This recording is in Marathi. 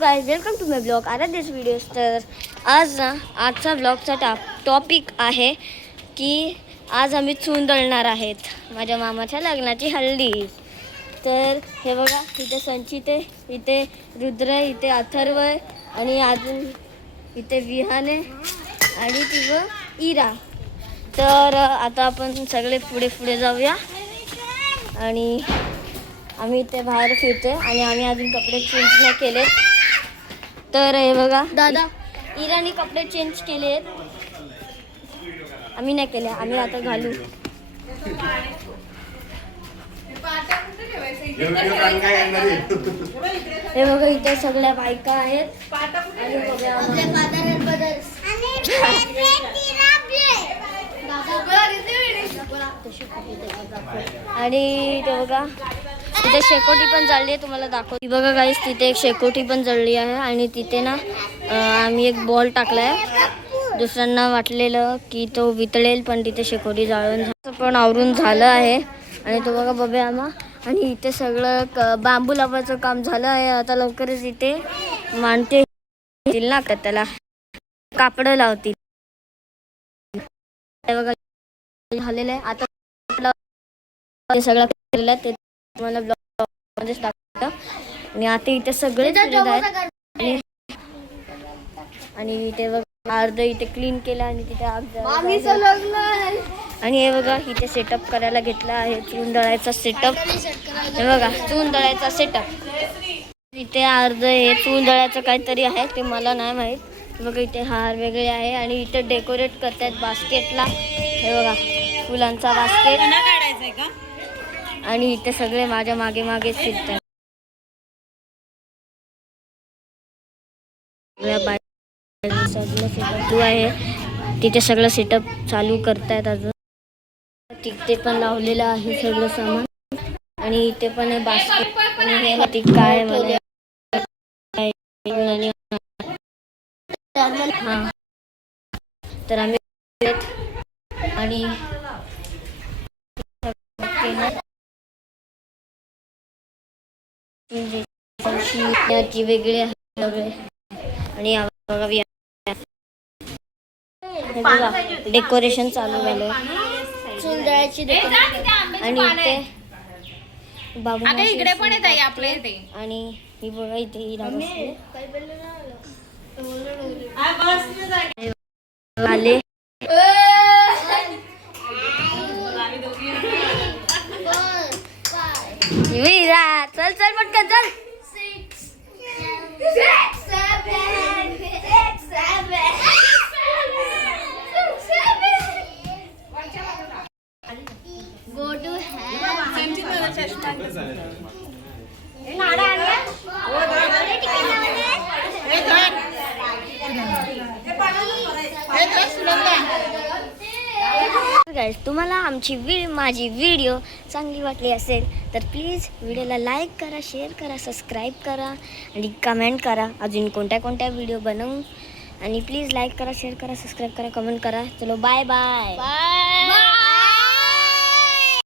Guys, welcome to my blog आराध्य's व्हिडिओज. तर आजचा ब्लॉगचा टॉपिक आहे की आज आम्ही चून दळणार आहेत. माझ्या मामाच्या लग्नाची हल्दी. तर हे बघा, इथे संचित आहे, इथे रुद्र आहे, इथे अथर्व आहे आणि अजून इथे विहान आहे आणि तिथं इरा. तर आता आपण सगळे पुढे जाऊया आणि आम्ही इथे बाहेर फिरतोय आणि आम्ही अजून कपडे चेंज नाही केले. तर हे बघा दादा, इराने कपडे चेंज केलेत, आम्ही नाही केले. आम्ही आता घालू. हे बघा, इथे सगळ्या बायका आहेत आणि आणि ते बघा तिथे शेकोटी पण जळली आहे, तुम्हाला दाखवते बघा गाईस. तिथे एक शेकोटी पण जळली आहे आणि तिथे ना आम्ही एक बॉल टाकलाय. दुसऱ्यांना वाटलेलं की तो वितळेल, पण तिथे शेकोटी जाळून पण आवरून झालं आहे. आणि तो बघा बबे आम्हा, आणि इथे सगळं बांबू लावायचं काम झालं आहे. आता लवकरच इथे मांडते ना त्याला कापड लावतील. बघा झालेलं आहे. आता सगळं केलेलं आहे ते तुम्हाला ब्लॉग मध्येच दाखवतं. आणि आता इथे सगळे आहेत आणि इथे बघा अर्ध इथे क्लीन केलं आणि तिथे आणि हे बघा इथे सेटअप करायला घेतला आहे चून दळायचा सेटअप. हे बघा चून दळायचा सेटअप. इथे अर्ध हे चून दळायचं काहीतरी आहे, ते मला नाही माहीत. बघा इथे हार वेगळे आहे आणि इथे डेकोरेट करतात बास्केटला. हे बघा फुलांचा बास्केट आणि इथे सगळे माझ्या मागे मागे फिरतात. आहे तिथे सगळं सेटअप चालू करतायत. अजून तिथे पण लावलेलं आहे सगळं सामान आणि इथे पण आहे बास्केट. आणि हे काय मला हा, तर आम्ही आणि वेगळे सगळे आणि बघा डेकोरेशन चालू झालं चुंदळाची आणि इथे बाबू इकडे पण येत आहे आपल्या इथे. आणि ही बघा इथे हिरा आले. हिरा चल चल पटकन चल. गाइस, तुम्हाला आमची माझी व्हिडिओ चांगली वाटली असेल तर प्लीज व्हिडिओला लाईक करा, शेअर करा, सबस्क्राईब करा आणि कमेंट करा अजून कोणत्या व्हिडिओ बनवू. आणि प्लीज लाईक करा, शेअर करा, सबस्क्राईब करा, कमेंट करा. चलो बाय बाय.